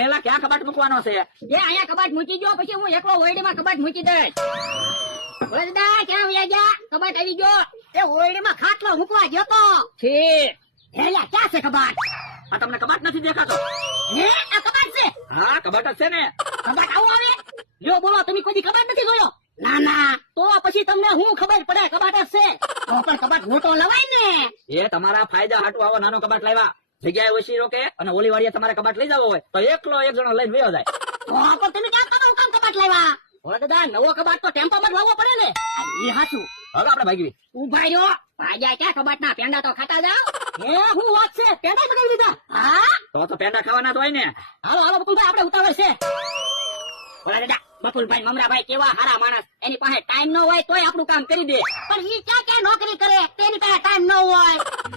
એલા ક્યાં કબાટ મૂકવાનો છે? એ અહીંયા કબાટ મૂકી ગયો, પછી હું એકલો ઓરડીમાં કબાટ મૂકી દઈશ. વરદા ક્યાં વયા ગયા? કબાટ આવી ગયો. એ ઓરડીમાં ખાટલો મૂકવા ગયો તો. છે હેલા ક્યાં છે કબાટ? આ તમને કબાટ નથી દેખાતો? હે આ કબાટ છે? હા કબાટ જ છે ને. કબાટ આવું આવે? લ્યો બોલો, તમે કોઈ દી કબાટ નથી જોયો? ના ના, તો પછી તમને હું ખબર પડે કબાટ જ છે. તો પણ કબાટ મોટો લવાય ને. એ તમારા ફાયદા હાટુ આવો નાનો કબાટ લાવ્યા. જગ્યાએ ઓછી રોકે અને ઓલી વાડીએ તમારે કબાટ લઈ જવો હોય તો એકલો એક જણો લઈને વયો જાય. તો પણ તમે ક્યાં કામ કબાટ લાવ્યા? વરદા નવો કબાટ તો ટેમ્પામાં જ લાવવો પડે ને. એ હાચું. હવે આપણે ભાગવી. ઉભા રહ્યો, ભાગ્યા ક્યાં કબાટના પેંડા તો ખાતા જાવ. હે હું વાત છે, પેંડા બગાડી દીધા? હા તો પેંડા ખાવાના તો હોય ને. હાલો હાલો બકુલભાઈ, આપણે ઉતાવળ છે. ઓલા દાદા બકુલભાઈ મમરાભાઈ કેવા હારા માણસ, એની પાસે ટાઈમ ન હોય તોય આપણું કામ કરી દે. પણ ઈ ક્યાં ક્યાં નોકરી કરે, તેની પાસે ટાઈમ ન હોય.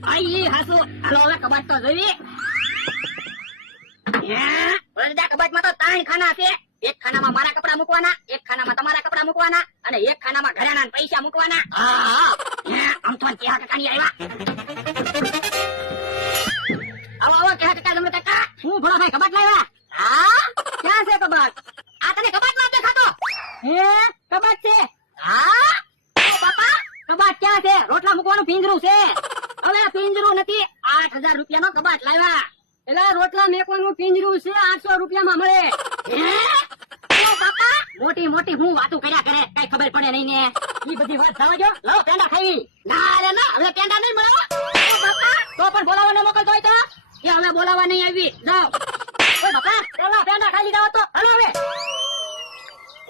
આ ઈ હાસુ. હાલો ઓલા કબાટ તો જોઈ. ઓલા દાદા કબાટમાં તો 3 ખાના છે. એક ખાનામાં મારા કપડા મૂકવાના, એક ખાનામાં તમારા કપડા મૂકવાના અને એક ખાનામાં ઘરેણાના પૈસા મૂકવાના. આમ તો કેહા કાકા ની આવ્યા. આવો આવો કેહા કાકા, નમ્ર કાકા. હું ભોળાભાઈ કબાટ લાવ્યા. હા ક્યાં છે કબાટ? આ તને કબાટ માં દેખાતો? હે કબાટ છે? હા ઓ બાપા, કબાટ ક્યાં છે? રોટલા મૂકવાનું પિંજરું છે. હવે પિંજરું નથી, 8000 રૂપિયાનો કબાટ લાવ્યા. એટલે રોટલા મેકવાનું પિંજરું છે, 800 રૂપિયામાં મળે. હે ઓ બાપા, મોટી મોટી હું વાતો કર્યા કરે, કઈ ખબર પડે નહીં ને. ઈ બધી વાત થવા દો, લાવો પેંડા ખાઈ. ના રે ના, હવે પેંડા નહીં મળે. ઓ બાપા, તો પણ બોલાવવાને મોકલતો હોય તો? કે હવે બોલાવવા નહીં આવી, જાઓ. ઓય બાપા, પેલા પેંડા ખાઈ લીધા તો હાલો હવે.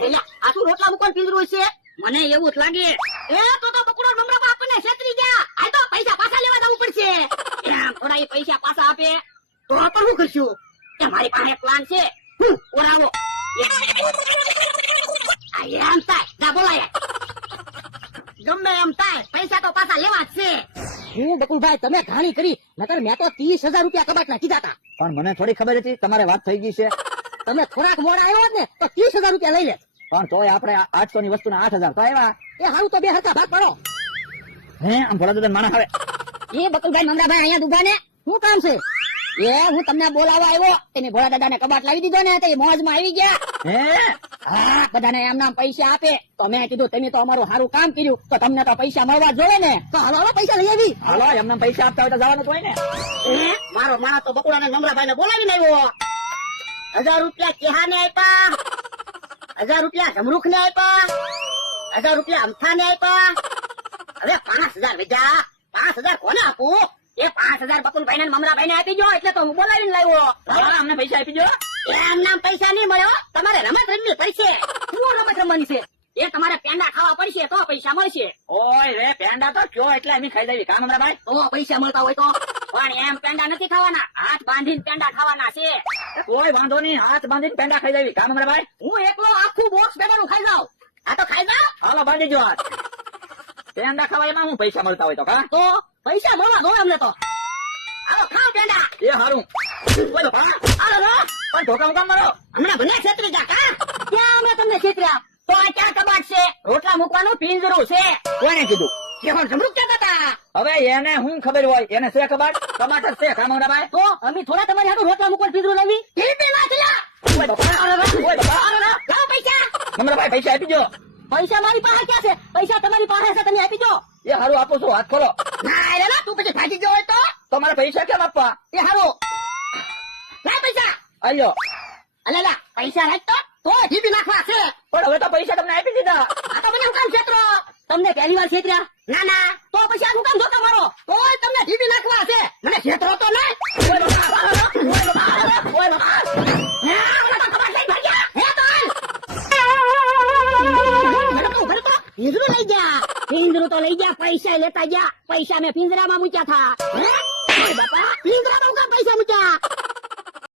એલા આ શું રોટલા મૂકવાનું પિંજરું છે? મને એવું જ લાગે. એ તો બકુડો નમરા આપણને છેતરી ગયા. આ તો પૈસા પાછા લેવા જવું પડશે. એમ થોડા એ પૈસા પાછા આપે તો પણ શું કરશું? કે મારી પાસે પ્લાન છે. ઓરાવો એમ થાય ના બોલાય. ગમે એમ થાય, પૈસા તો પાછા લેવા જ છે. હું બકુલભાઈ તમે ઘાણી કરી, નકર મેં તો 30,000 રૂપિયા કબાટના કીધા હતા. પણ મને થોડી ખબર હતી તમારે વાત થઈ ગઈ છે. તમે થોડાક મોડા આવ્યો હોત ને તો 30,000 રૂપિયા લઈ લે. પણ તોય આપણે 800 ની વસ્તુના 8,000 તો આવ્યા. એ હારું તો બે હરખા ભાગ પાડો. હે આમ ભોળા દાદા માણસ આવે. એ બકુલભાઈ મમરાભાઈ અહીંયા દુભા ને શું કામ છે? એ હું તમને બોલાવવા આવ્યો, તમે ભોળા દાદાને કબાટ લાવી દીધો ને તો એ મોજમાં આવી ગયા. હે હા બધાને એમ નામ પૈસા આપે તો મેં કીધું તમે તો અમારું સારું કામ કર્યું તો તમને તો પૈસા મળવા જોઈએ ને. તો હાલો હાલો પૈસા લઈ આવી. હાલો એમને પૈસા આપતા હોય તો જવાનું જ હોય ને. મારો માણસ તો બકુડા ને નમરાભાઈ ને બોલાવીને આવ્યો. 1000 રૂપિયા કેહાને આપ્યા, 1000 રૂપિયા જમરૂખ ને આપ્યા, 1000 રૂપિયા અમથા ને આપ્યા. હવે 5000 વેજા. 5000 કોને આપું? એ 5000 બકુલભાઈ ને મમરાભાઈ ને આપી દો, એટલે તો હું બોલાવીને લાવ્યો. હાલો અમને પૈસા આપી દો. એમ નામ પૈસા નહીં મળ્યો, તમારે રમત રમવી પડશે. શું રમત રમવાની છે? એ તમારે પેંડા ખાવા પડશે તો પૈસા મળશે. ઓય રે પેંડા તો કયો એટલે અમે ખાઈ જઈએ કામ હમણાં ભાઈ. તો પૈસા મળતા હોય તો. પણ એમ પેંડા નથી ખાવાના, હાથ બાંધીને પેંડા ખાવાના છે. કોઈ વાંધો નહીં, હાથ બાંધીને પેંડા ખાઈ જઈએ કામ હમણાં ભાઈ. હું એકલો આખું બોક્સ પેંડાનું ખાઈ જાઉં. આ તો ખાઈ જાવ. હાલો બાંધી જો હાથ. પેંડા ખાવા એમાં હું પૈસા મળતા હોય તો કા તો પૈસા મળવા દો અમને તો. હાલો ખાવ પેંડા. એ હારું. ઓય બાપા હાલો રો. પણ ઢોકા મુકામ મારો. હમણાં ભલે છેતરી જા કા. ક્યાં અમે તમને છેતર્યા? તો આ ક્યાં કબાટ છે? રોટલા મૂકવાનું પિંજરું છે. કોને કીધું? કે પણ જમરૂક કહેતા હતા. હવે એને હું ખબર હોય, એને છે કબાટ કબાટ જ છે કામ હમણાં ભાઈ. તો અમે થોડા તમારી હાટુ રોટલા મૂકવાનું પિંજરું લાવી. ટીપી નાખ્યા. ઓય બાપા ઓય બાપા લાવો પૈસા. હમણાં ભાઈ પૈસા આપી દો. પૈસા મારી પાસે ક્યાં છે? પૈસા તમારી પાસે છે, તમે આપી દો. એ હારું આપું છું, હાથ ખોલો. ના રે ના, તું પછી ભાગી ગયો હોય તો તમારે પૈસા કેમ આપવા? એ હારું. લાવ પૈસા. આલ્યો. અલેલા પૈસા રાખ તો ટીપી નાખવા છે. પણ હવે તો પૈસા તમને આપી દીધા. આ તો મને હું કામ છેતરો? તમને પહેલી વાર છેતર્યા? ના ના, તો પછી આ હું કામ ધોકા મારો? તો તમને ટીપી નાખવા છે. મને છેતરો તો નહીં. ઓય બાપા ઓય બાપા ઓય બાપા. હે ઓલા તો કબાટ લઈ ભાગ્યા. હે તો હાલ. પિંજરું લઈ ગયા. પિંજરું તો લઈ ગયા, પૈસા લેતા ગયા. પૈસા મેં પિંજરામાં મૂક્યા થા. હે ઓય બાપા, પિંજરામાં હું કામ પૈસા મૂક્યા?